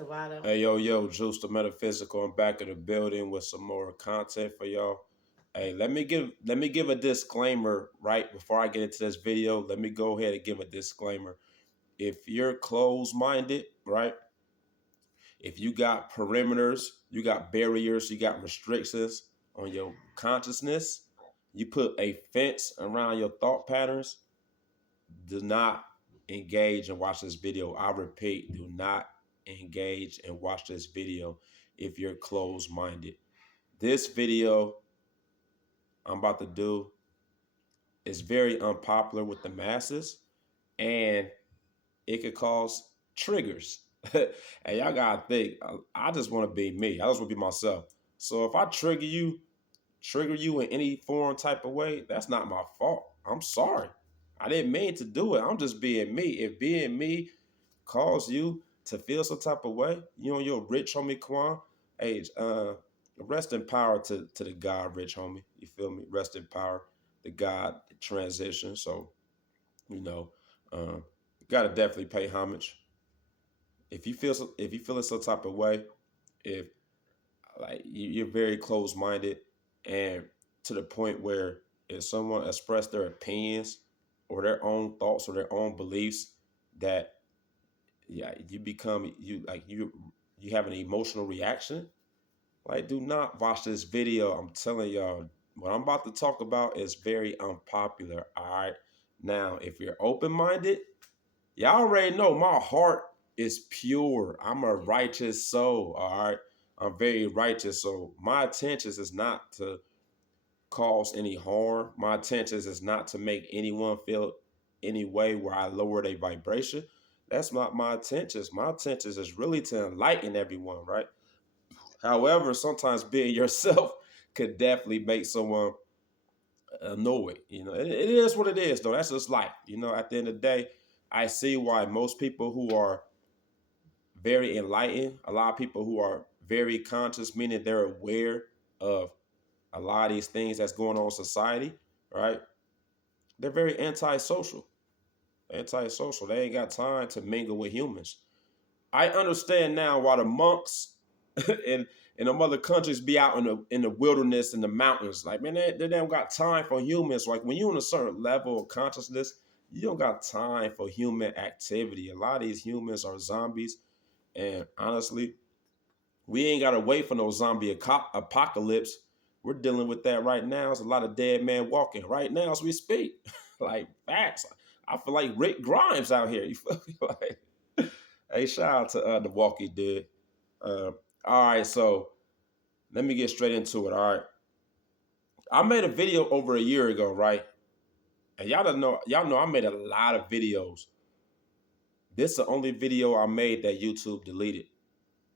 Savado. Hey, yo, Juice the Metaphysical. I'm back in the building with some more content for y'all. Hey, let me give a disclaimer right before I get into this video. Let me go ahead and give a disclaimer. If you're closed-minded, right? If you got perimeters, you got barriers, you got restrictions on your consciousness, you put a fence around your thought patterns, do not engage and watch this video. I repeat, do not engage and watch this video if you're closed-minded. This video I'm about to do is very unpopular with the masses, and it could cause triggers. And y'all gotta think, I just want to be me. I just want to be myself. So if I trigger you in any form type of way, that's not my fault. I'm sorry. I didn't mean to do it. I'm just being me. If being me cause you to feel some type of way, you and your rich homie Quan, hey, rest in power to the God rich homie. You feel me? Rest in power, the God transition. So, you know, you gotta definitely pay homage. If you feel in some type of way, if like you're very close minded and to the point where if someone express their opinions or their own thoughts or their own beliefs that yeah you have an emotional reaction, like do not watch this video. I'm telling y'all, what I'm about to talk about is very unpopular. All right, now if you're open-minded, y'all already know my heart is pure. I'm a righteous soul. All right, I'm very righteous, so my intentions is not to cause any harm. My intentions is not to make anyone feel any way where I lower their vibration. That's not my intentions. My intentions is really to enlighten everyone, right? However, sometimes being yourself could definitely make someone annoyed. It is what it is, though. That's just life. At the end of the day, I see why most people who are very enlightened, a lot of people who are very conscious, meaning they're aware of a lot of these things that's going on in society, right? They're very antisocial. Antisocial. They ain't got time to mingle with humans. I understand now why the monks in them other countries be out in the wilderness in the mountains. Like, man, they don't got time for humans. Like when you're on a certain level of consciousness, you don't got time for human activity. A lot of these humans are zombies. And honestly, we ain't got to wait for no zombie apocalypse. We're dealing with that right now. There's a lot of dead men walking right now as we speak. Like facts. I feel like Rick Grimes out here. You feel me? Like, hey, shout out to the Walking Dead. All right, so let me get straight into it. All right, I made a video over a year ago, right? And y'all know I made a lot of videos. This is the only video I made that YouTube deleted.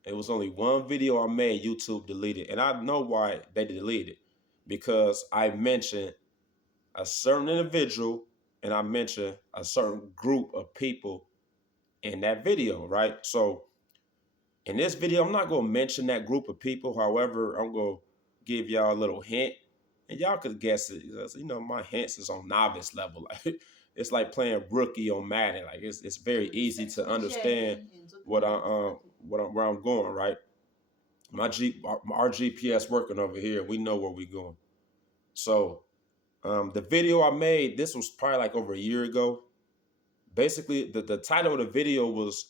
It was only one video I made, YouTube deleted. And I know why they deleted it. Because I mentioned a certain individual and I mentioned a certain group of people in that video, right? So in this video, I'm not going to mention that group of people. However, I'm going to give y'all a little hint. And y'all could guess it. My hints is on novice level. Like, it's like playing rookie on Madden. Like it's very easy to understand where I'm going, right? Our GPS working over here. We know where we're going. So the video I made, this was probably like over a year ago. Basically, the title of the video was,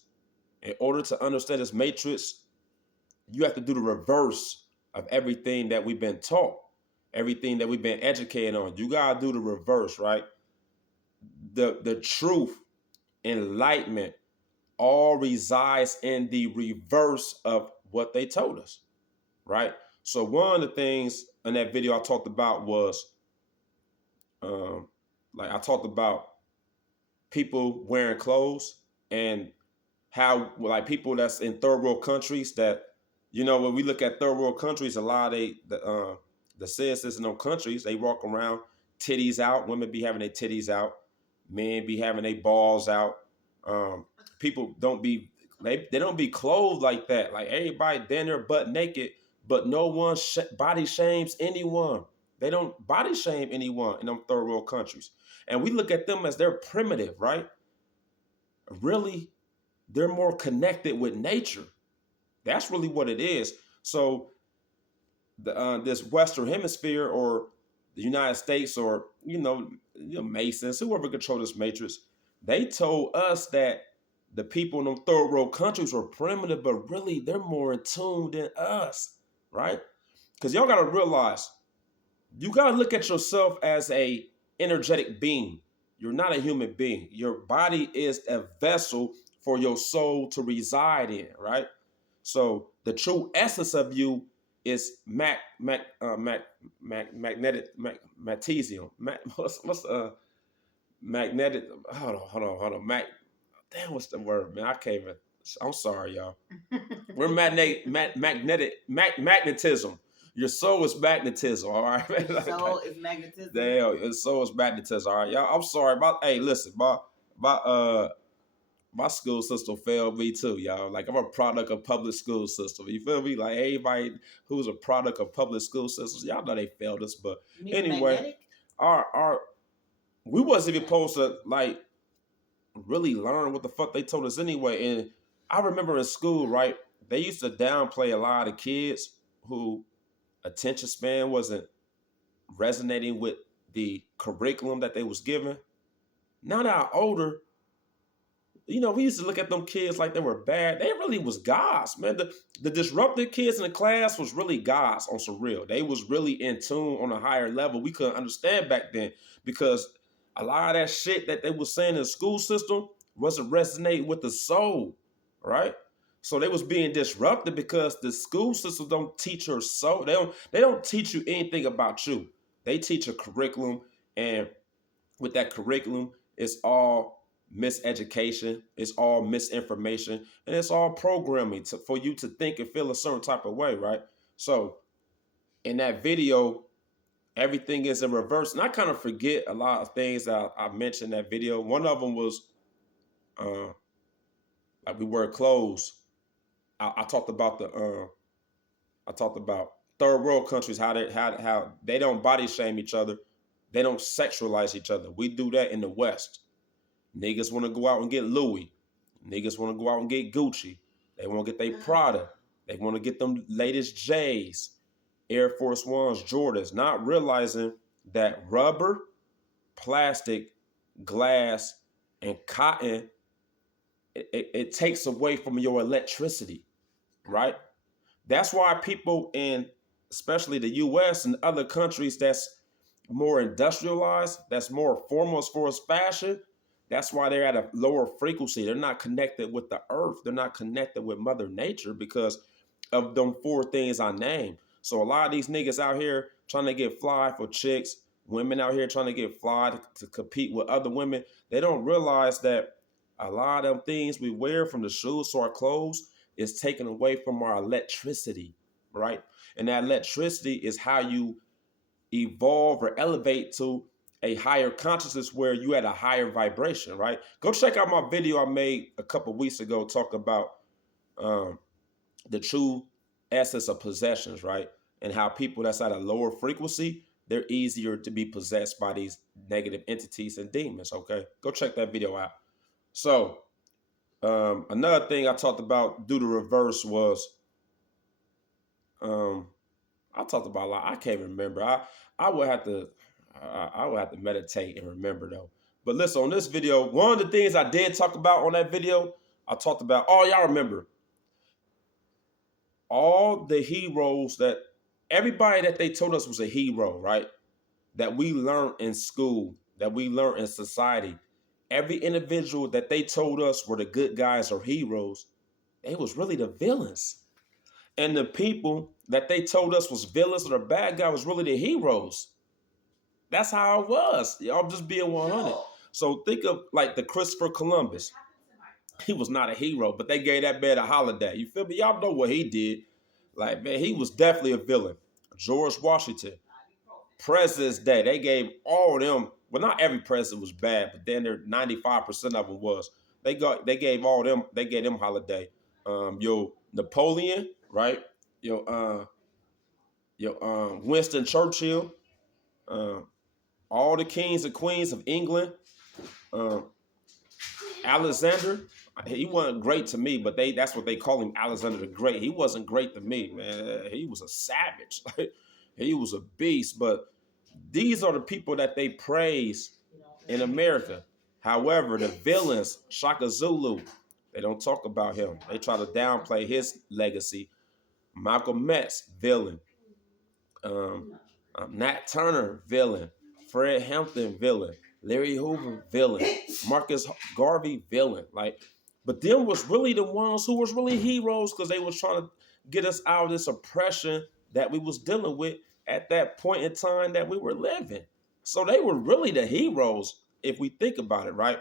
in order to understand this matrix, you have to do the reverse of everything that we've been taught, everything that we've been educated on. You gotta do the reverse, right? The truth, enlightenment, all resides in the reverse of what they told us, right? So one of the things in that video I talked about was, like I talked about people wearing clothes and how like people that's in third world countries that, when we look at third world countries, a lot of the citizens in those countries, they walk around titties out. Women be having their titties out. Men be having their balls out. People they don't be clothed like that. Like everybody then they're butt naked, but no one body shames anyone. They don't body shame anyone in them third world countries. And we look at them as they're primitive, right? Really, they're more connected with nature. That's really what it is. So this Western Hemisphere or the United States or Masons, whoever control this matrix, they told us that the people in them third world countries were primitive, but really they're more in tune than us, right? Because y'all gotta realize, you gotta look at yourself as a energetic being. You're not a human being. Your body is a vessel for your soul to reside in, right? So the true essence of you is magnesium. What's magnetic? Hold on. Damn, what's the word, man? I can't even. I'm sorry, y'all. We're magnetism. Your soul is magnetism, all right? Soul is magnetism. Damn, your soul is magnetism, all right, y'all. I'm sorry about. Hey, listen, my my school system failed me too, y'all. Like, I'm a product of public school system. You feel me? Like, everybody who's a product of public school systems, y'all know they failed us. But anyway, magnetic? our we wasn't even supposed to like really learn what the fuck they told us anyway. And I remember in school, right? They used to downplay a lot of kids who attention span wasn't resonating with the curriculum that they was given. Now that I'm older, we used to look at them kids like they were bad. They really was gods, man. The disrupted kids in the class was really gods on some real. They was really in tune on a higher level. We couldn't understand back then because a lot of that shit that they was saying in the school system wasn't resonating with the soul, right? So they was being disrupted because the school system don't teach your soul. They don't teach you anything about you. They teach a curriculum, and with that curriculum, it's all miseducation, it's all misinformation, and it's all programming for you to think and feel a certain type of way, right? So in that video, everything is in reverse. And I kind of forget a lot of things that I mentioned in that video. One of them was like we wear clothes. I talked about third world countries, how they don't body shame each other. They don't sexualize each other. We do that in the West. Niggas want to go out and get Louis. Niggas want to go out and get Gucci. They want to get their Prada. They want to get them latest J's, Air Force Ones, Jordans, not realizing that rubber, plastic, glass, and cotton, it takes away from your electricity, right? That's why people in, especially the US and other countries that's more industrialized, that's more formal as far as fashion, that's why they're at a lower frequency. They're not connected with the earth. They're not connected with Mother Nature because of them four things I named. So a lot of these niggas out here trying to get fly for chicks, women out here trying to get fly to compete with other women, they don't realize that a lot of them things we wear, from the shoes to our clothes, is taken away from our electricity, right? And that electricity is how you evolve or elevate to a higher consciousness where you at a higher vibration, right? Go check out my video I made a couple weeks ago talking about the true essence of possessions, right? And how people that's at a lower frequency, they're easier to be possessed by these negative entities and demons, okay? Go check that video out. So another thing I talked about do the reverse was I talked about a lot. I can't remember. I would have to meditate and remember though. But listen, on this video, one of the things I did talk about on that video, I talked about, oh, y'all remember, all the heroes that everybody that they told us was a hero, right? That we learned in school, that we learned in society. Every individual that they told us were the good guys or heroes, they was really the villains. And the people that they told us was villains or the bad guy was really the heroes. That's how it was. Y'all just being 100. So think of like the Christopher Columbus. He was not a hero, but they gave that man a holiday. You feel me? Y'all know what he did. Like, man, he was definitely a villain. George Washington, President's Day, they gave all of them. Well, not every president was bad, but then there 95% of them was. They gave all them. They gave them holiday. Napoleon, right? Winston Churchill, all the kings and queens of England, Alexander, He wasn't great to me, but that's what they call him, Alexander the Great. He wasn't great to me, man. He was a savage. He was a beast. But these are the people that they praise in America. However, the villains, Shaka Zulu, they don't talk about him. They try to downplay his legacy. Malcolm X, villain. Um, Nat Turner, villain. Fred Hampton, villain. Larry Hoover, villain. Marcus Garvey, villain. Like, but them was really the ones who was really heroes because they was trying to get us out of this oppression that we was dealing with at that point in time that we were living. So they were really the heroes if we think about it, right?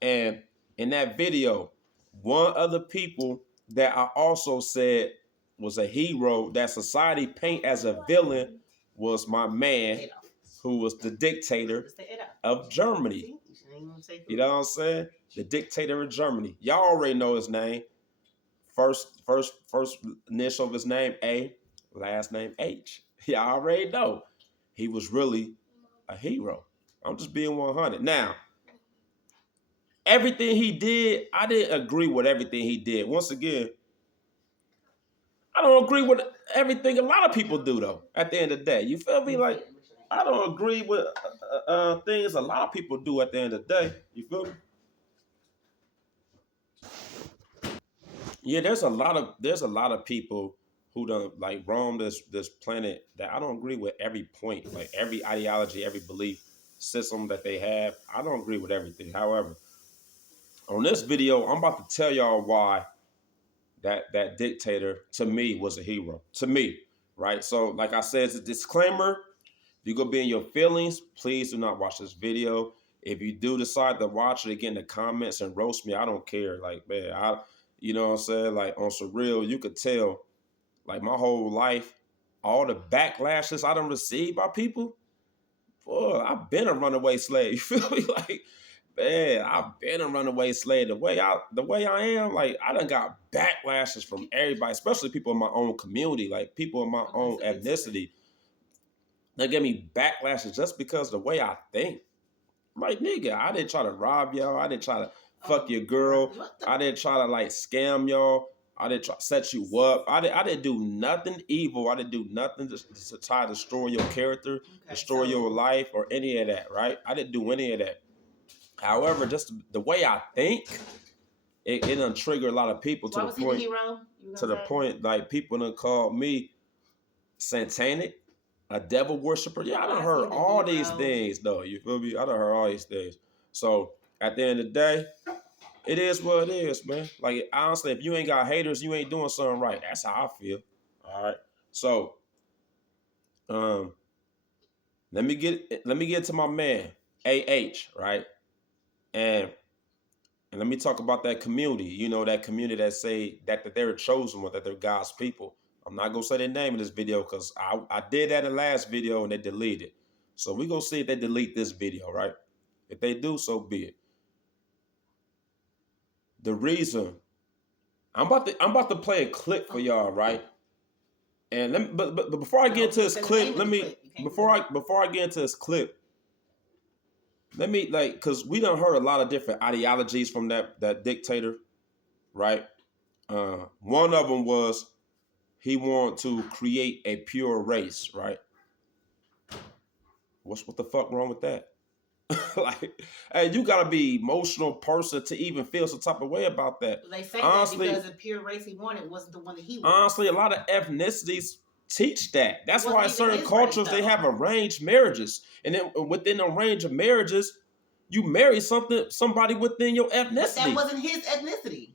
And in that video, one of the people that I also said was a hero that society paint as a villain was my man, who was the dictator of Germany. You know what I'm saying? The dictator of Germany. Y'all already know his name. First initial of his name, A, last name H. Y'all already know. He was really a hero. I'm just being 100. Now, everything he did, I didn't agree with everything he did. Once again, I don't agree with everything a lot of people do, though, at the end of the day. You feel me? Like, I don't agree with things a lot of people do at the end of the day. You feel me? Yeah, there's a lot of people who done like roam this planet that I don't agree with every point, like every ideology, every belief system that they have. I don't agree with everything. However, on this video, I'm about to tell y'all why that dictator to me was a hero. To me, right? So, like I said, it's a disclaimer. If you go be in your feelings, please do not watch this video. If you do decide to watch it, get in the comments and roast me, I don't care. Like, man, you know what I'm saying? Like, on surreal, you could tell, like, my whole life, all the backlashes I done received by people, boy, I've been a runaway slave. You feel me? Like, man, I've been a runaway slave. The way I am, like, I done got backlashes from everybody, especially people in my own community, like people in my own ethnicity. They give me backlashes just because the way I think. Like, nigga, I didn't try to rob y'all. I didn't try to fuck your girl. I didn't try to like scam y'all. I didn't try to set you up. I didn't do nothing evil. I didn't do nothing to try to destroy your character, destroy your life, or any of that, right? I didn't do any of that. However, just the way I think, it done trigger a lot of people to the point like people done called me satanic, a devil worshiper. Yeah, I done heard all these things though. You feel me? I done heard all these things. So at the end of the day, it is what it is, man. Like, honestly, if you ain't got haters, you ain't doing something right. That's how I feel. All right. So let me get to my man, AH, right? And let me talk about that community. You know, that community that say that they're a chosen one, that they're God's people. I'm not gonna say their name in this video because I did that in the last video and they deleted. So we gonna see if they delete this video, right? If they do, so be it. The reason I'm about to play a clip for y'all, right? And but before I get into this clip, before I get into this clip, let me because we done heard a lot of different ideologies from that dictator, right? One of them was he wanted to create a pure race, right? What the fuck wrong with that? Like, hey, you gotta be emotional person to even feel some type of way about that. They say honestly, that because the pure race he wanted wasn't the one that he wanted. Honestly, a lot of ethnicities teach that. That's why in certain cultures they have arranged marriages, and then within the range of marriages, you marry somebody within your ethnicity. But that wasn't his ethnicity.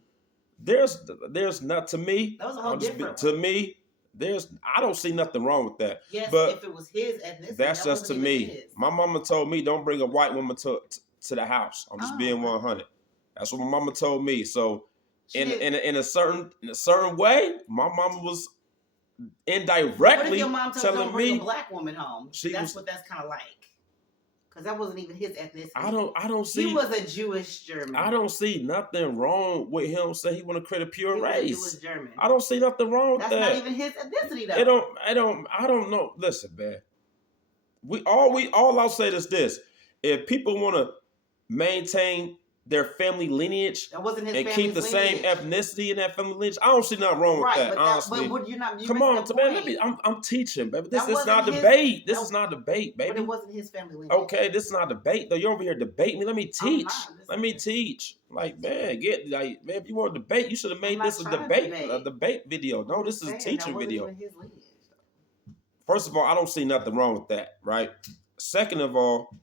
There's not to me. That was a whole different. To me, I don't see nothing wrong with that. Yes, but if it was his ethnicity, that's just to me. His. My mama told me don't bring a white woman to the house. I'm just being 100. That's what my mama told me. So in a certain way, my mama was indirectly what if your mom telling don't bring a black woman home? That's what that's kind of like. Because that wasn't even his ethnicity. I don't see. He was a Jewish German. I don't see nothing wrong with him saying he want to create a pure race. He was German. I don't see nothing wrong with that. That's not even his ethnicity though. I don't know. Listen, man. All I'll say is this: if people want to maintain their family lineage That wasn't his and family keep the lineage. same ethnicity in that family lineage. I don't see nothing wrong with that, honestly. But you're not. Come on, man. I'm teaching, baby. This is not debate. This is not debate, baby. But it wasn't his family lineage. Okay, this is not debate though. You're over here debating me. Let me teach. Let me teach. Like, man, man, if you want to debate, you should have made this a debate video. No, this is a teaching video. First of all, I don't see nothing wrong with that, right? Second of all,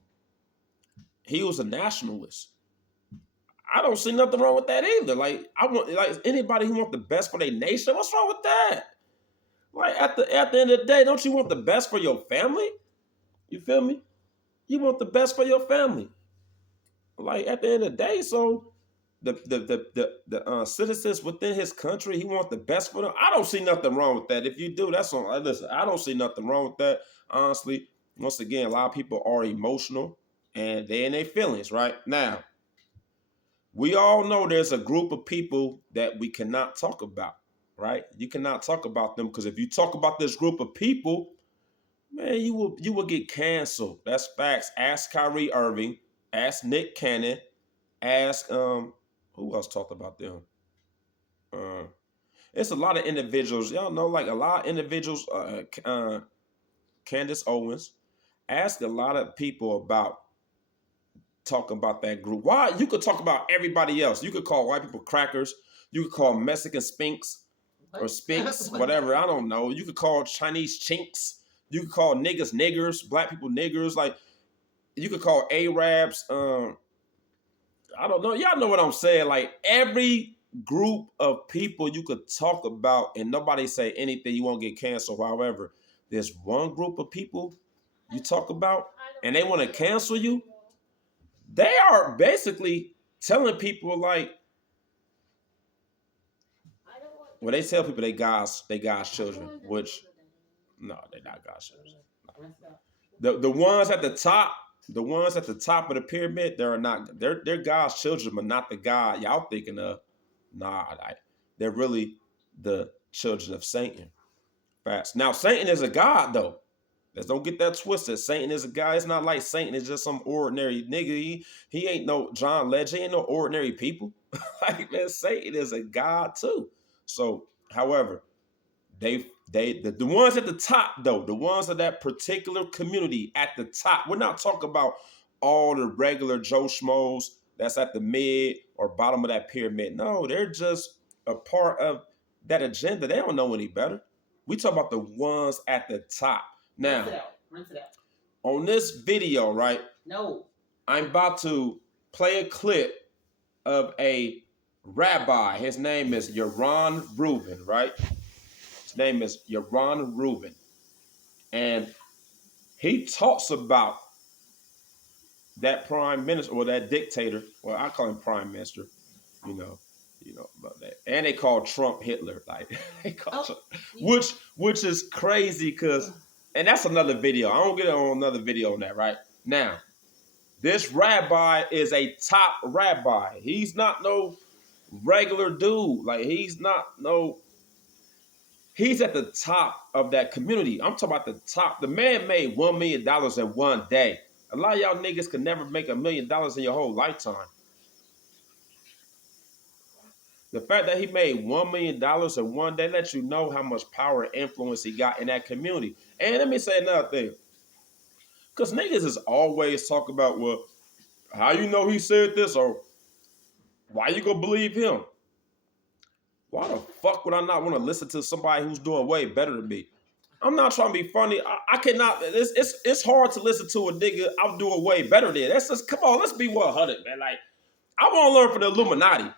he was a nationalist. I don't see nothing wrong with that either. Like, I want anybody who wants the best for their nation. What's wrong with that? Like, at the end of the day, don't you want the best for your family? You feel me? You want the best for your family. Like, at the end of the day, so the citizens within his country, he wants the best for them. I don't see nothing wrong with that. If you do, that's on. Listen, I don't see nothing wrong with that. Honestly, once again, a lot of people are emotional and they're in their feelings right now. We all know there's a group of people that we cannot talk about, right? You cannot talk about them because if you talk about this group of people, man, you will get canceled. That's facts. Ask Kyrie Irving. Ask Nick Cannon. Ask who else talked about them? It's a lot of individuals. Y'all know, like a lot of individuals. Candace Owens. Ask a lot of people about talking about that group. Why? You could talk about everybody else. You could call white people crackers. You could call Mexican spinks or spinks, whatever. I don't know. You could call Chinese chinks. You could call niggas niggers, black people niggers. Like, you could call Arabs. I don't know. Y'all know what I'm saying. Like, every group of people you could talk about and nobody say anything, you won't get canceled. However, there's one group of people you talk about and they want to cancel you. They are basically telling people like, well, they tell people they God's children, which no, they're not God's children. No. The ones at the top of the pyramid, they're not. They're God's children, but not the God y'all thinking of. Nah, they're really the children of Satan. Facts. Now, Satan is a god, though. Let's don't get that twisted. Satan is a guy. It's not like Satan is just some ordinary nigga. He ain't no John Legend. He ain't no ordinary people. Like, man, Satan is a god too. So, however, the ones at the top, though, the ones of that particular community at the top, we're not talking about all the regular Joe Schmoes that's at the mid or bottom of that pyramid. No, they're just a part of that agenda. They don't know any better. We talk about the ones at the top. Now, rinse it out. On this video, right? No. I'm about to play a clip of a rabbi. His name is Yaron Rubin, right? His name is Yaron Rubin. And he talks about that prime minister, or that dictator. Well, I call him prime minister, you know about that. And they call Trump Hitler, like they call Trump, which is crazy because, and that's another video. I don't get on another video on that right now. This rabbi is a top rabbi. He's not no regular dude. Like, he's at the top of that community. I'm talking about the top. The man made $1 million in one day. A lot of y'all niggas could never make $1 million in your whole lifetime. The fact that he made $1 million in one day lets you know how much power and influence he got in that community. And let me say another thing. Because niggas is always talking about, well, how you know he said this, or why you gonna believe him? Why the fuck would I not want to listen to somebody who's doing way better than me? I'm not trying to be funny. I cannot. It's hard to listen to a nigga I'm doing way better than. That's just, come on, let's be 100, man. Like, I want to learn from the Illuminati.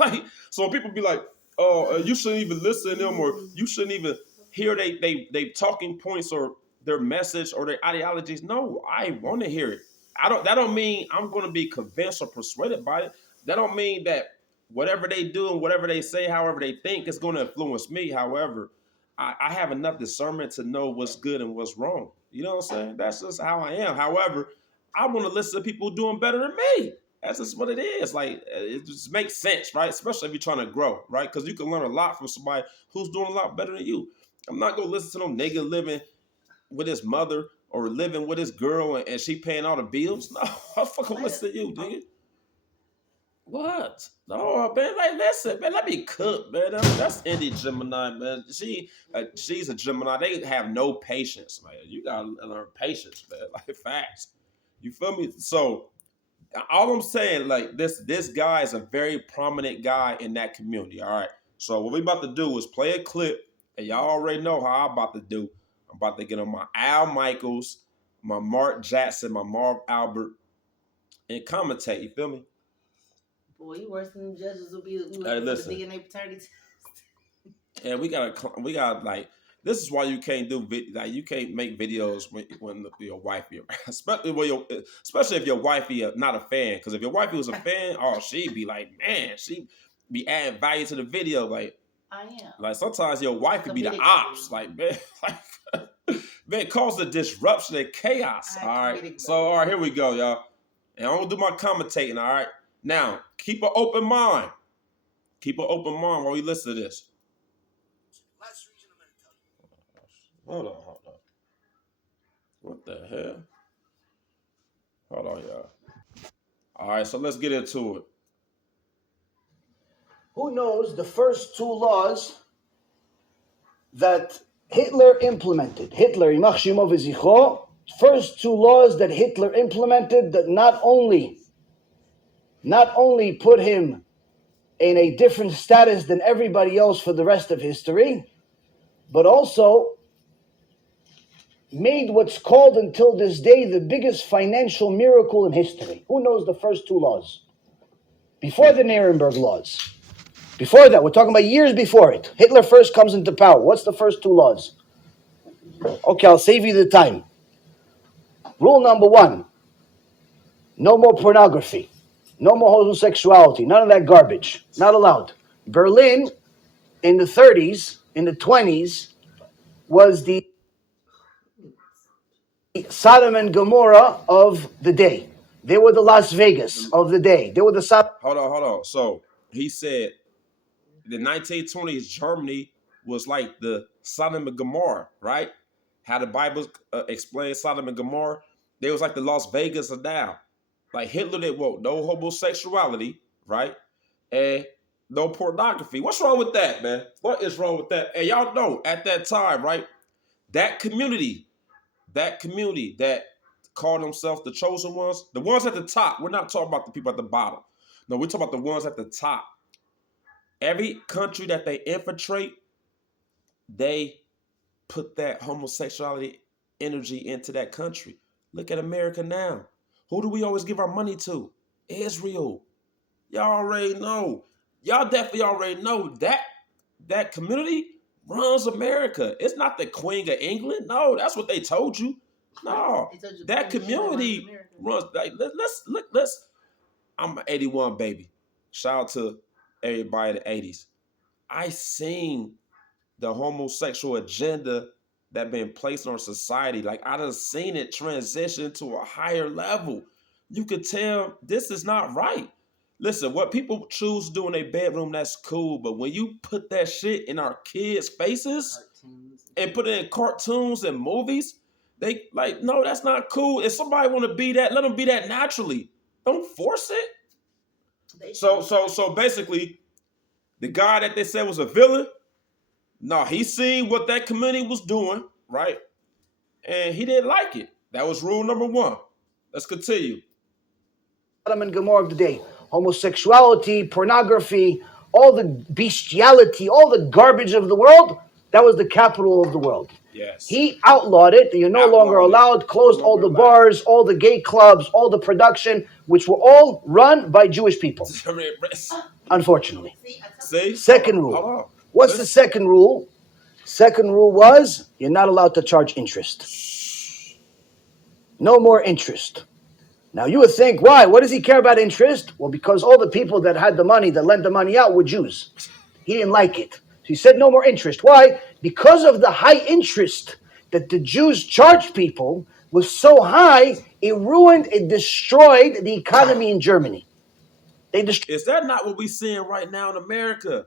Like, so people be like, oh, you shouldn't even listen to them, or you shouldn't even hear they talking points or their message or their ideologies. No, I want to hear it. That don't mean I'm going to be convinced or persuaded by it. That don't mean that whatever they do and whatever they say, however they think, is going to influence me. However, I have enough discernment to know what's good and what's wrong. You know what I'm saying? That's just how I am. However, I want to listen to people doing better than me. That's just what it is. Like, it just makes sense, right? Especially if you're trying to grow, right? Because you can learn a lot from somebody who's doing a lot better than you. I'm not going to listen to no nigga living with his mother or living with his girl and she paying all the bills. No, I'm fucking listen to you, nigga. What? No, man. Like, listen, man. Let me cook, man. That's Indie Gemini, man. She's a Gemini. They have no patience, man. You gotta learn patience, man. Like facts. You feel me? So all I'm saying, like this guy is a very prominent guy in that community. All right. So what we about to do is play a clip, and y'all already know how I'm about to do. I'm about to get on my Al Michaels, my Mark Jackson, my Marv Albert, and commentate. You feel me? Boy, you worse than the judges will be looking Hey, for the listen. DNA paternity test. And we gotta like. This is why you can't like you can't make videos when your wifey around, especially if your wifey not a fan. Because if your wifey was a fan, oh, she'd be like, man, she be adding value to the video. I am. Like sometimes your wife could be the ops. Like man, man, cause the disruption and chaos. All right. So all right, here we go, y'all. And I'm gonna do my commentating. All right. Now keep an open mind. Keep an open mind while we listen to this. Hold on. What the hell? Hold on, y'all. All right, so let's get into it. Who knows the first two laws that Hitler implemented? Hitler, Yimach Shemo v'Zichro, first two laws that Hitler implemented that not only put him in a different status than everybody else for the rest of history, but also made what's called until this day the biggest financial miracle in history. Who knows the first two laws? Before the Nuremberg laws. Before that, we're talking about years before it. Hitler first comes into power. What's the first two laws? Okay, I'll save you the time. Rule number one, no more pornography. No more homosexuality. None of that garbage. Not allowed. Berlin in the 30s, in the 20s, was the Sodom and Gomorrah of the day. They were the Las Vegas of the day. They were the Sodom. Hold on. So he said the 1920s Germany was like the Sodom and Gomorrah, right? How the Bible explains Sodom and Gomorrah. They was like the Las Vegas of now. Like Hitler did what? No homosexuality, right? And no pornography. What's wrong with that, man? What is wrong with that? And y'all know at that time, right? That community that called themselves the chosen ones, the ones at the top. We're not talking about the people at the bottom. No, we're talking about the ones at the top. Every country that they infiltrate, they put that homosexuality energy into that country. Look at America now. Who do we always give our money to? Israel. Y'all already know. Y'all definitely already know that community runs America. It's not the Queen of England. No, that's what they told you. No, that community runs. Like, let's. I'm an 81 baby. Shout out to everybody in the 80s. I seen the homosexual agenda that been placed on society. Like I done seen it transition to a higher level. You could tell this is not right. Listen, what people choose to do in their bedroom, that's cool. But when you put that shit in our kids' faces and put it in cartoons and movies, they like, no, that's not cool. If somebody want to be that, let them be that naturally. Don't force it. So basically, the guy that they said was a villain, no, he seen what that community was doing, right? And he didn't like it. That was rule number one. Let's continue. Sodom and Gomorrah of the day. Homosexuality, pornography, all the bestiality, all the garbage of the world, that was the capital of the world. Yes. He outlawed it. You're no longer allowed, closed all the bars, all the gay clubs, all the production, which were all run by Jewish people. Unfortunately. See? Second rule. What's the second rule? Second rule was you're not allowed to charge interest. No more interest. Now you would think, why? What does he care about interest? Well, because all the people that had the money, that lent the money out, were Jews. He didn't like it. So he said no more interest. Why? Because of the high interest that the Jews charged people was so high, it ruined, it destroyed the economy in Germany. Is that not what we're seeing right now in America?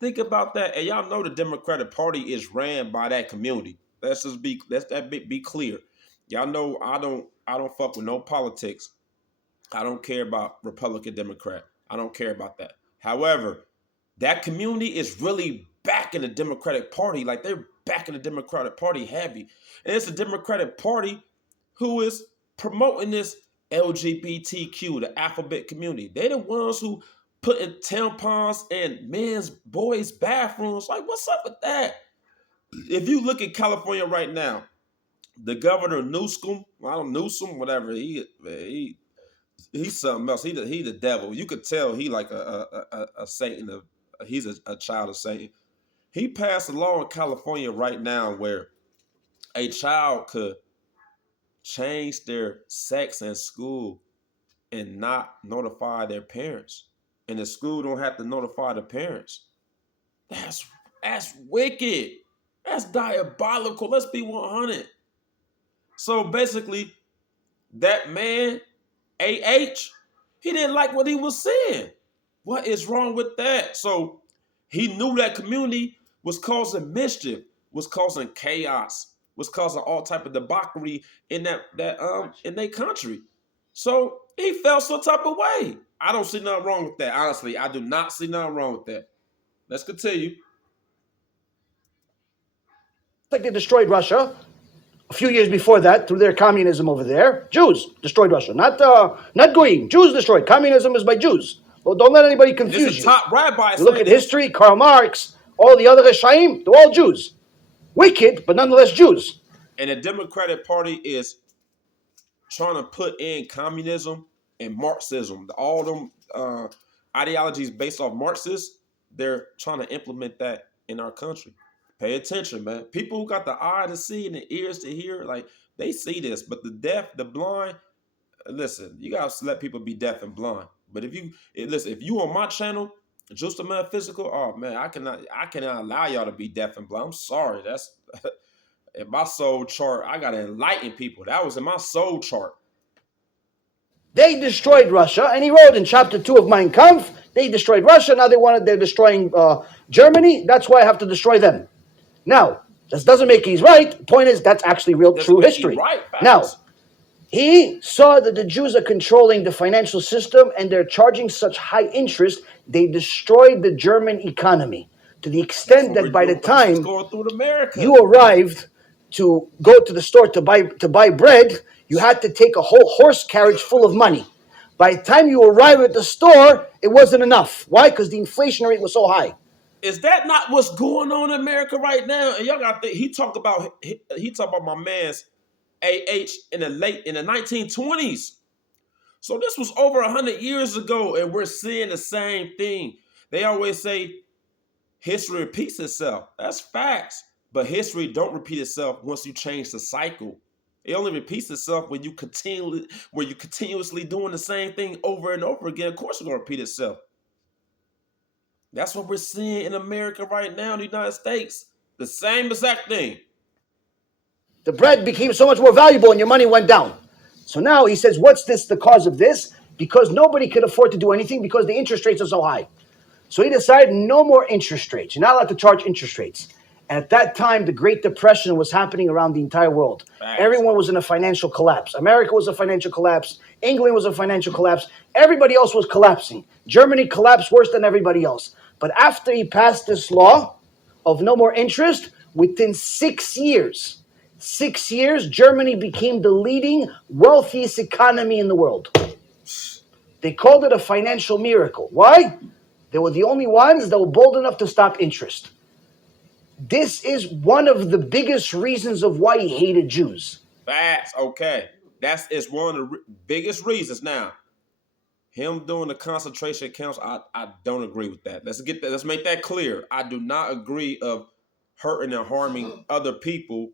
Think about that. And y'all know the Democratic Party is ran by that community. Let's be clear. Y'all know I don't fuck with no politics. I don't care about Republican, Democrat. I don't care about that. However, that community is really backing the Democratic Party. Like they're backing the Democratic Party heavy. And it's the Democratic Party who is promoting this LGBTQ, the alphabet community. They're the ones who put in tampons in men's, boys' bathrooms. Like, what's up with that? If you look at California right now, the governor Newsom, whatever, he's something else. He the devil. You could tell he like a Satan. He's a child of Satan. He passed a law in California right now where a child could change their sex in school and not notify their parents, and the school don't have to notify the parents. That's wicked. That's diabolical. Let's be 100. So basically, that man, AH, he didn't like what he was saying. What is wrong with that? So he knew that community was causing mischief, was causing chaos, was causing all type of debauchery in in their country. So he felt some type of way. I don't see nothing wrong with that. Honestly, I do not see nothing wrong with that. Let's continue. Like they destroyed Russia a few years before that through their communism over there. Jews destroyed Russia, not Goyim. Jews destroyed. Communism is by Jews. Well, don't let anybody confuse you. Top rabbi. You look at history, Karl Marx, all the other Reshaim, they're all Jews. Wicked, but nonetheless Jews. And the Democratic Party is trying to put in communism and Marxism. All them ideologies based off Marxists, they're trying to implement that in our country. Pay attention, man. People who got the eye to see and the ears to hear, like they see this. But the deaf, the blind, listen, you gotta let people be deaf and blind. But if you on my channel, Just a Metaphysical, oh man, I cannot allow y'all to be deaf and blind. I'm sorry. That's in my soul chart. I gotta enlighten people. That was in my soul chart. They destroyed Russia, and he wrote in chapter 2 of Mein Kampf, they destroyed Russia, now they're destroying Germany, that's why I have to destroy them. Now, this doesn't make he's right. The point is, that's actually real, true history. Right, now, he saw that the Jews are controlling the financial system, and they're charging such high interest, they destroyed the German economy, to the extent that by the time you arrived to go to the store to buy bread, you had to take a whole horse carriage full of money. By the time you arrive at the store, it wasn't enough. Why? Because the inflation rate was so high. Is that not what's going on in America right now? And y'all got to think, he talked about my man's AH in the 1920s. So this was over 100 years ago, and we're seeing the same thing. They always say history repeats itself. That's facts. But history don't repeat itself once you change the cycle. It only repeats itself when you continuously doing the same thing over and over again. Of course, it's gonna repeat itself. That's what we're seeing in America right now in the United States. The same exact thing. The bread became so much more valuable and your money went down. So now he says, what's the cause of this? Because nobody could afford to do anything because the interest rates are so high. So he decided no more interest rates. You're not allowed to charge interest rates. At that time, the Great Depression was happening around the entire world. Thanks. Everyone was in a financial collapse. America was a financial collapse. England was a financial collapse. Everybody else was collapsing. Germany collapsed worse than everybody else. But after he passed this law of no more interest, within 6 years, Germany became the leading, wealthiest economy in the world. They called it a financial miracle. Why? They were the only ones that were bold enough to stop interest. This is one of the biggest reasons of why he hated Jews. Facts, okay. That is one of the biggest reasons. Now, him doing the concentration camps, I don't agree with that. Let's make that clear. I do not agree of hurting and harming other people,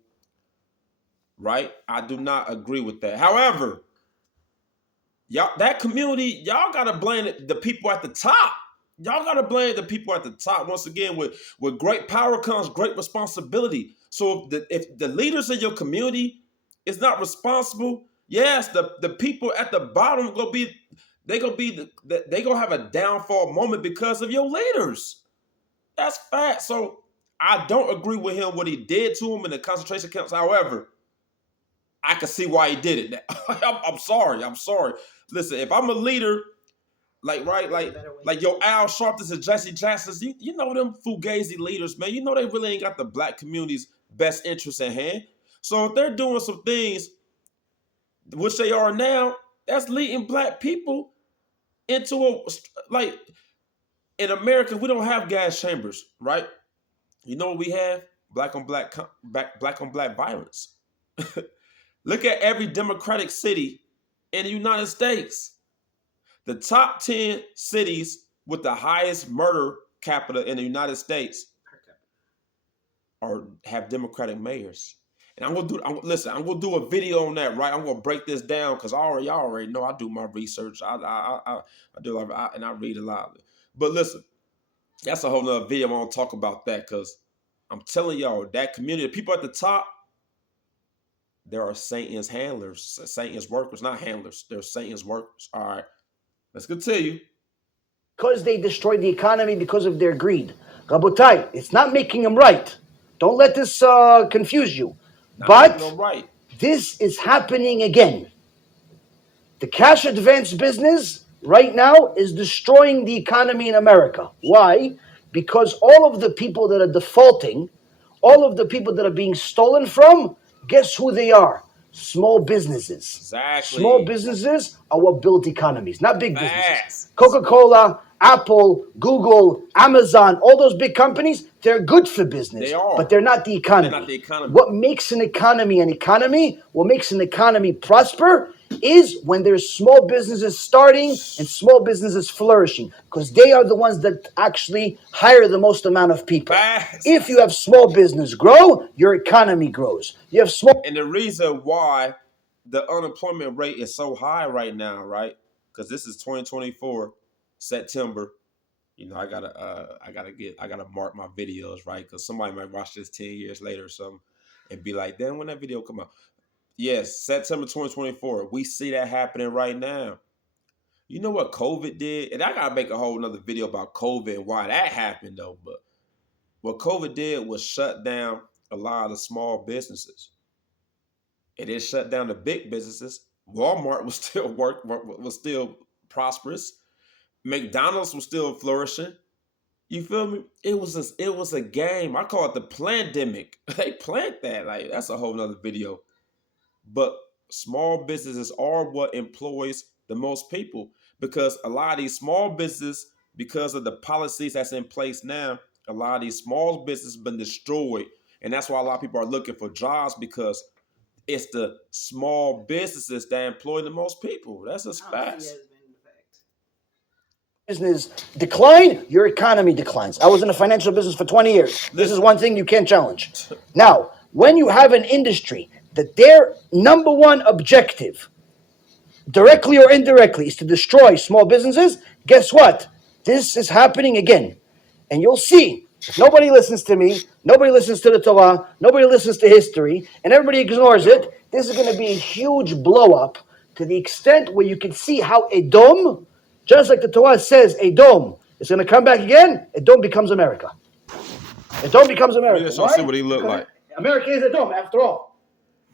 right? I do not agree with that. However, that community, y'all gotta blame the people at the top. Y'all gotta blame the people at the top. Once again, with great power comes great responsibility. So if the leaders in your community is not responsible, yes, the people at the bottom they gonna have a downfall moment because of your leaders. That's fact. So I don't agree with him what he did to him in the concentration camps. However, I can see why he did it. I'm sorry. I'm sorry. Listen, if I'm a leader, like right, like your Al Sharptons and Jesse Jacksons, you know them fugazi leaders, man. You know they really ain't got the black community's best interest at hand. So if they're doing some things, which they are now, that's leading black people into a like in America, we don't have gas chambers, right? You know what we have? Black on black violence. Look at every Democratic city in the United States. The top 10 cities with the highest murder capita in the United States have Democratic mayors. And I'm gonna do a video on that, right? I'm gonna break this down because y'all already know I do my research. I do a lot, and I read a lot. But listen, that's a whole nother video. I want to talk about that because I'm telling y'all that community, the people at the top, there are Satan's handlers, Satan's workers, not handlers. They're Satan's workers. All right, let's continue. Because they destroyed the economy because of their greed. Rabotai, it's not making them right. Don't let this confuse you. But this is happening again. The cash advance business right now is destroying the economy in America. Why? Because all of the people that are defaulting, all of the people that are being stolen from, guess who they are? Small businesses. Exactly. Small businesses are what build economies, not big businesses. Coca-Cola, Apple, Google, Amazon, all those big companies, they're good for business, but they're not the economy. They're not the economy. What makes an economy, what makes an economy prosper is when there's small businesses starting and small businesses flourishing, because they are the ones that actually hire the most amount of people. If you have small business grow, your economy grows. You have small. And the reason why the unemployment rate is so high right now, right? Because this is 2024. September, you know, I gotta mark my videos, right? Because somebody might watch this 10 years later or something and be like, "Damn, when that video come out?" Yes, September 2024. We see that happening right now. You know what COVID did? And I gotta make a whole nother video about COVID and why that happened though. But what COVID did was shut down a lot of the small businesses. It did shut down the big businesses. Walmart was still prosperous. McDonald's was still flourishing. You feel me? It was a game. I call it the plandemic. They planned that. Like that's a whole nother video. But small businesses are what employs the most people because a lot of these small businesses, because of the policies that's in place now, a lot of these small businesses have been destroyed. And that's why a lot of people are looking for jobs because it's the small businesses that employ the most people. That's a fact. Business decline, your economy declines. I was in the financial business for 20 years. This is one thing you can't challenge. Now, when you have an industry that their number one objective, directly or indirectly, is to destroy small businesses, guess what? This is happening again. And you'll see, if nobody listens to me, nobody listens to the Torah, nobody listens to history, and everybody ignores it, this is going to be a huge blow up to the extent where you can see how Edom, just like the Torah says, Edom is going to come back again. Edom becomes America. Edom becomes America. Let's see what he looked like. America is Edom, after all.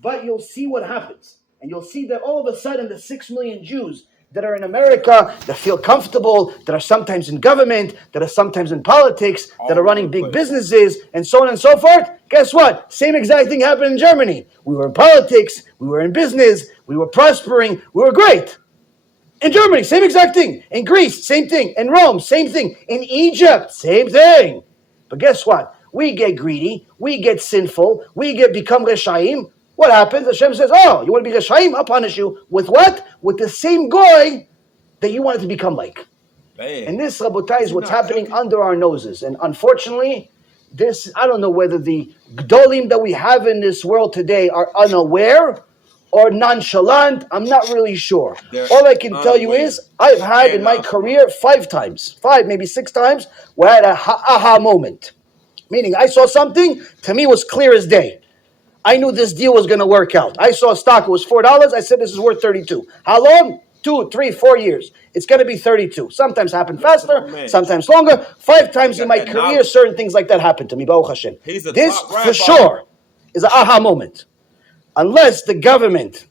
But you'll see what happens. And you'll see that all of a sudden the 6 million Jews that are in America, that feel comfortable, that are sometimes in government, that are sometimes in politics, that are running big businesses, and so on and so forth, guess what? Same exact thing happened in Germany. We were in politics, we were in business, we were prospering, we were great. In Germany, same exact thing. In Greece, same thing. In Rome, same thing. In Egypt, same thing. But guess what? We get greedy. We get sinful. We become Reshaim. What happens? Hashem says, oh, you want to be Reshaim? I'll punish you. With what? With the same goy that you wanted to become like. Man. And this, Rabotai, is what's happening under our noses. And unfortunately, this, I don't know whether the Gdolim that we have in this world today are unaware or nonchalant. I'm not really sure. All I can tell you is I've had in my career 5 times, maybe 6 times, where I had a aha moment. Meaning I saw something, to me was clear as day. I knew this deal was going to work out. I saw a stock, it was $4. I said, this is worth 32. How long? 2, 3, 4 years. It's going to be 32. Sometimes happen faster, sometimes longer. 5 times in my career, certain things like that happened to me. Baruch Hashem. This, for sure, is an aha moment. unless the government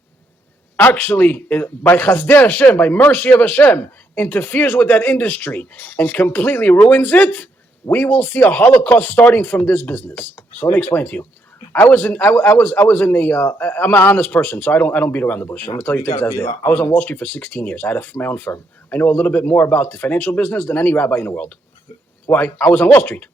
actually, by Chazdei Hashem, by mercy of Hashem, interferes with that industry and completely ruins it, we will see a Holocaust starting from this business. So let me explain to you. I was in I'm an honest person, so I don't beat around the bush. I'm gonna tell you things as they are. I was on Wall Street for 16 years. I had my own firm. I know a little bit more about the financial business than any rabbi in the world. Why? I was on Wall Street.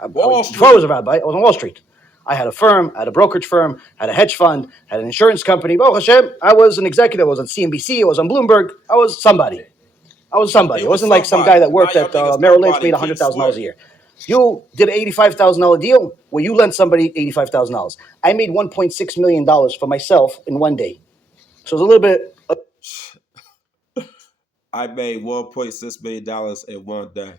Before I was a rabbi, I was on Wall Street. I had a firm, I had a brokerage firm, had a hedge fund, had an insurance company. Baruch Hashem, I was an executive. I was on CNBC. I was on Bloomberg. I was somebody. I wasn't like some guy that worked at Merrill Lynch, made $100,000 a year. You did an $85,000 deal where you lent somebody $85,000. I made $1.6 million for myself in one day. So it's a little bit. I made $1.6 million in one day.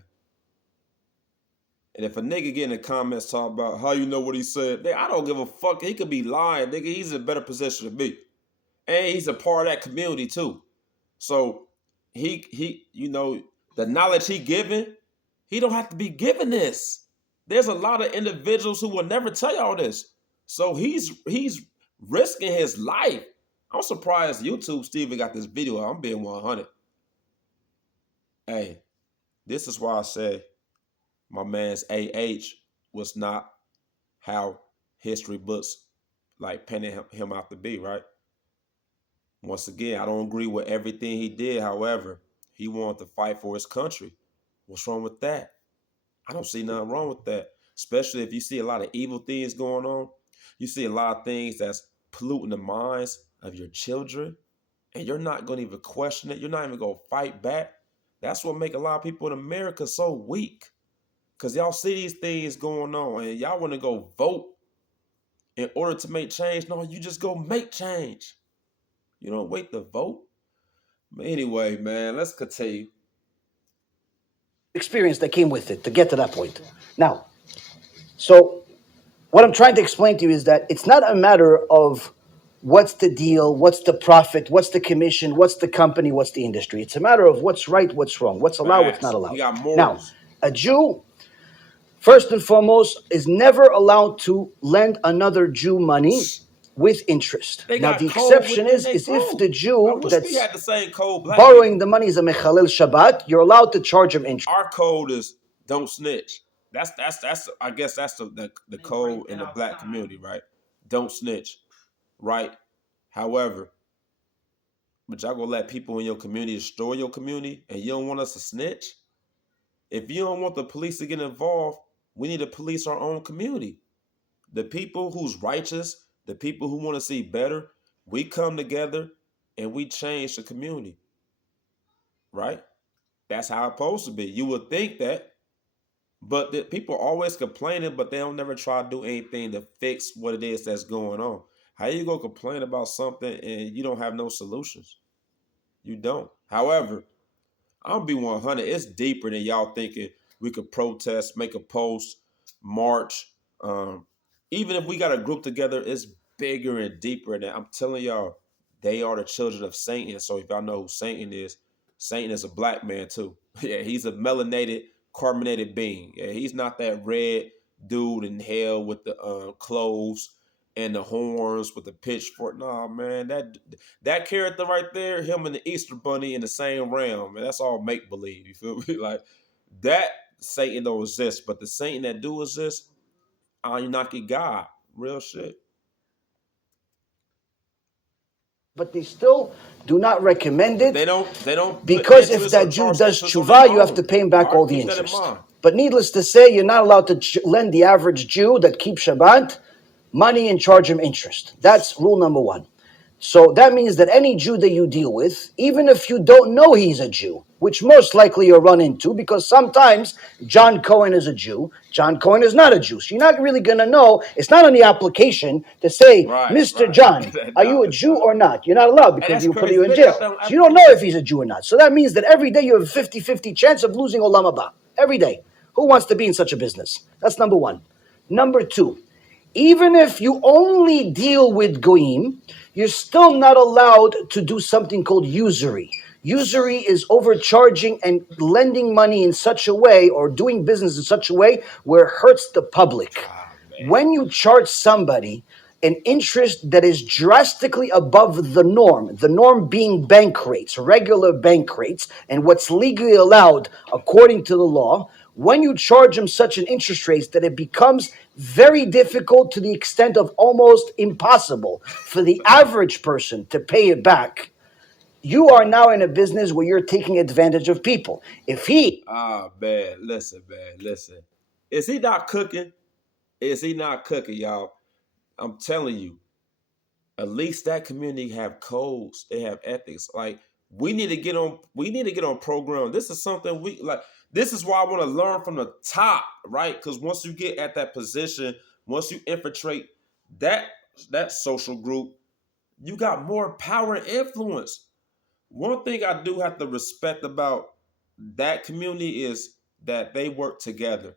And if a nigga get in the comments talk about how you know what he said, I don't give a fuck. He could be lying, nigga. He's in a better position than me. And he's a part of that community too. So he you know, the knowledge he given, he don't have to be given this. There's a lot of individuals who will never tell y'all this. So he's risking his life. I'm surprised YouTube still even got this video. I'm being 100. Hey, this is why I say my man's AH was not how history books like painted him out to be, right? Once again, I don't agree with everything he did. However, he wanted to fight for his country. What's wrong with that? I don't see nothing wrong with that, especially if you see a lot of evil things going on. You see a lot of things that's polluting the minds of your children, and you're not going to even question it. You're not even going to fight back. That's what make a lot of people in America so weak, because y'all see these things going on, and y'all want to go vote in order to make change. No, you just go make change. You don't wait to vote. But anyway, man, let's continue. Experience that came with it to get to that point. Now, so what I'm trying to explain to you is that it's not a matter of what's the deal, what's the profit, what's the commission, what's the company, what's the industry. It's a matter of what's right, what's wrong, what's allowed, what's not allowed. You got morals. Now, a Jew, first and foremost, is never allowed to lend another Jew money with interest. Now, the exception is if the Jew that's borrowing the money is a mechalel Shabbat, you're allowed to charge him interest. Our code is don't snitch. That's I guess that's the code in the black community, right? Don't snitch, right? However, but y'all gonna let people in your community destroy your community, and you don't want us to snitch? If you don't want the police to get involved, we need to police our own community. The people who's righteous, the people who want to see better, we come together and we change the community, right? That's how it's supposed to be. You would think that, but the people always complaining, but they don't never try to do anything to fix what it is that's going on. How you gonna complain about something and you don't have no solutions? You don't. However, I'll be 100. It's deeper than y'all thinking. We could protest, make a post, march. Even if we got a group together, it's bigger and deeper than that. I'm telling y'all, they are the children of Satan. So if y'all know who Satan is a black man too. Yeah, he's a melanated, carbonated being. Yeah, he's not that red dude in hell with the clothes and the horns with the pitchfork. Nah, man, that character right there, him and the Easter Bunny in the same realm, man, that's all make believe. You feel me? Like that Satan don't exist, but the Satan that do exist, Anunnaki God, real shit. But they still do not recommend it. They don't. Because if that Jew does tshuva, you have to pay him back all the interest. But needless to say, you're not allowed to lend the average Jew that keeps Shabbat money and charge him interest. That's rule number one. So that means that any Jew that you deal with, even if you don't know he's a Jew, which most likely you'll run into, because sometimes John Cohen is a Jew, John Cohen is not a Jew. So you're not really going to know. It's not on the application to say, Mr. John, are you a Jew or not? You're not allowed because he'll put you in jail. So you don't know if he's a Jew or not. So that means that every day you have a 50-50 chance of losing Olam Haba. Every day. Who wants to be in such a business? That's number one. Number two, even if you only deal with goyim, you're still not allowed to do something called usury. Usury is overcharging and lending money in such a way or doing business in such a way where it hurts the public. When you charge somebody an interest that is drastically above the norm being bank rates, regular bank rates, and what's legally allowed according to the law, when you charge them such an interest rate that it becomes very difficult to the extent of almost impossible for the average person to pay it back, you are now in a business where you're taking advantage of people. If he... man, listen. Is he not cooking? Is he not cooking, y'all? I'm telling you, at least that community have codes. They have ethics. Like we need to get on program. This is something we like. This is why I want to learn from the top, right? Because once you get at that position, once you infiltrate that social group, you got more power and influence. One thing I do have to respect about that community is that they work together.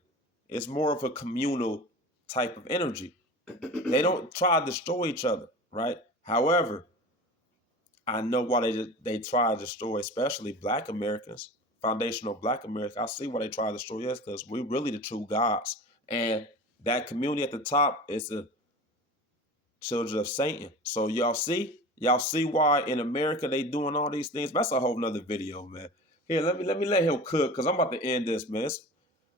It's more of a communal type of energy. They don't try to destroy each other, right? However, I know why they try to destroy, especially Black Americans, foundational Black Americans. I see why they try to destroy us because we're really the true gods, and that community at the top is the children of Satan. So y'all see why in America they doing all these things. That's a whole nother video, man. Here, let me let him cook because I'm about to end this, man.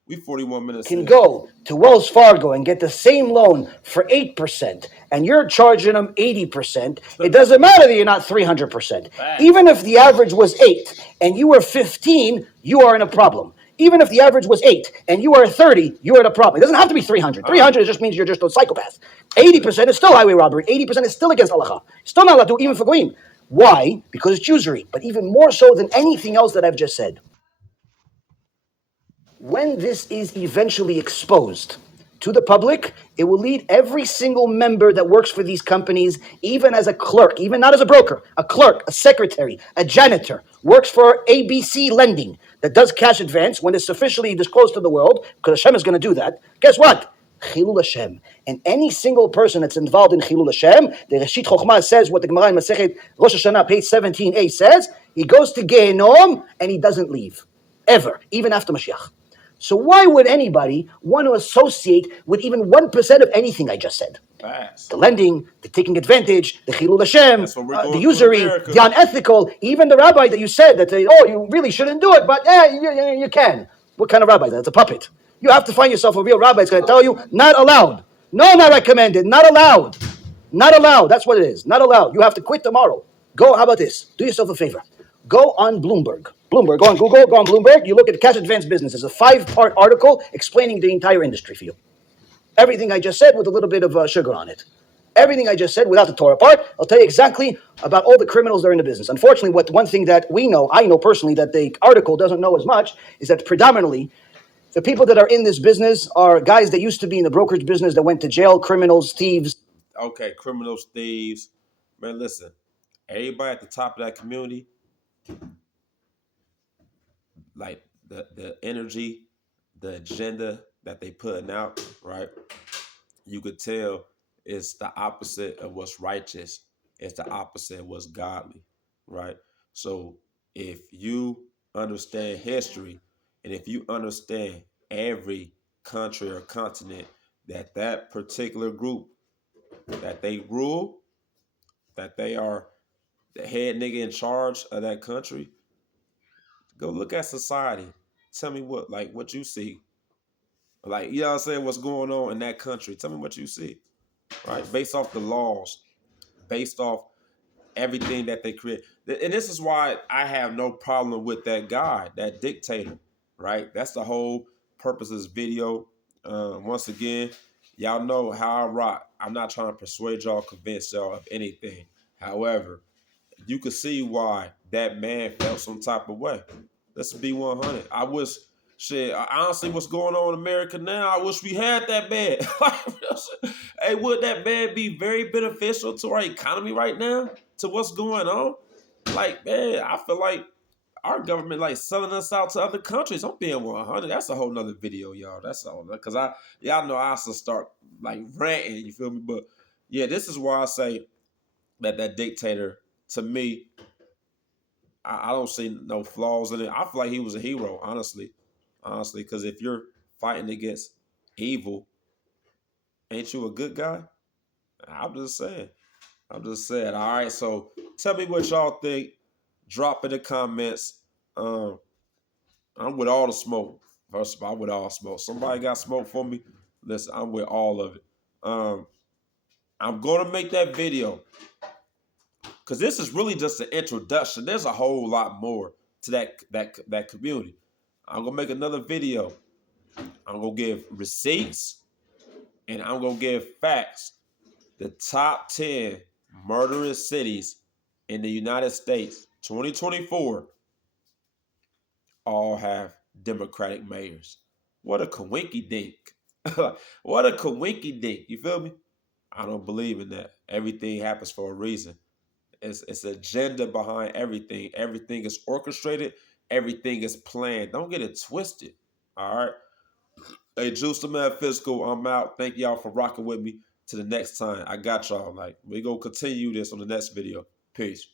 We 41 minutes can in. go to Wells Fargo and get the same loan for 8%, and you're charging them 80%, it doesn't matter that you're not 300%. Even if the average was 8 and you were 15, you are in a problem. Even if the average was 8 and you are 30, you're in a problem. It doesn't have to be 300. 300 just means you're just a psychopath. 80% is still highway robbery. 80% is still against halacha. Still not allowed to, even for goyim. Why? Because it's usury. But even more so than anything else that I've just said, when this is eventually exposed to the public, it will lead every single member that works for these companies, even as a clerk, even not as a broker, a clerk, a secretary, a janitor, works for ABC Lending that does cash advance when it's officially disclosed to the world, because Hashem is going to do that. Guess what? Chilul Hashem. And any single person that's involved in Chilul Hashem, the Reshit Chochmah says what the Gemara in Masechet Rosh Hashanah, page 17a says, he goes to Gehenom and he doesn't leave. Ever. Even after Mashiach. So why would anybody want to associate with even 1% of anything I just said? Fast. The lending, the taking advantage, the Chilul Hashem, the usury, the unethical, even the rabbi that you said that, you really shouldn't do it, but you can. What kind of rabbi? That's a puppet. You have to find yourself a real rabbi that's going to tell you, not allowed. No, not recommended. Not allowed. Not allowed. That's what it is. Not allowed. You have to quit tomorrow. Go, how about this? Do yourself a favor. Go on Bloomberg. Go on Google, go on Bloomberg. You look at the cash advance business. It's a 5-part article explaining the entire industry for you. Everything I just said with a little bit of sugar on it. Everything I just said without the Torah part. I'll tell you exactly about all the criminals that are in the business. Unfortunately, one thing that I know personally, that the article doesn't know as much, is that predominantly the people that are in this business are guys that used to be in the brokerage business that went to jail, criminals, thieves. Okay, criminals, thieves. Man, listen, everybody at the top of that community, like the energy, the agenda that they putting out, right? You could tell it's the opposite of what's righteous. It's the opposite of what's godly, right? So if you understand history and if you understand every country or continent that particular group that they rule, that they are the head nigga in charge of that country, go look at society. Tell me what you see. Like, you know what I'm saying, what's going on in that country. Tell me what you see. Right? Based off the laws, based off everything that they create. And this is why I have no problem with that guy, that dictator. Right? That's the whole purpose of this video. Once again, y'all know how I rock. I'm not trying to persuade y'all, convince y'all of anything. However, you could see why that man felt some type of way. Let's be 100. I wish, honestly, what's going on in America now, I wish we had that man. Hey, would that man be very beneficial to our economy right now? To what's going on? Like, man, I feel like our government like selling us out to other countries. I'm being 100. That's a whole nother video, y'all. That's all. Because y'all know I have to start like ranting, you feel me? But yeah, this is why I say that dictator, to me, I don't see no flaws in it. I feel like he was a hero, honestly, because if you're fighting against evil, ain't you a good guy? I'm just saying. I'm just saying. All right. So tell me what y'all think. Drop in the comments. I'm with all the smoke. First of all, I'm with all smoke. Somebody got smoke for me? Listen, I'm with all of it. I'm gonna make that video because this is really just an introduction. There's a whole lot more to that community. I'm gonna make another video. I'm gonna give receipts and I'm gonna give facts. The top 10 murderous cities in the United States, 2024, all have Democratic mayors. What a coinky dink. What a coinky dink. You feel me? I don't believe in that. Everything happens for a reason. It's agenda behind everything. Everything is orchestrated. Everything is planned. Don't get it twisted. All right. Hey, Juice the Man Physical, I'm out. Thank y'all for rocking with me. To the next time. I got y'all. Like, we gonna continue this on the next video. Peace.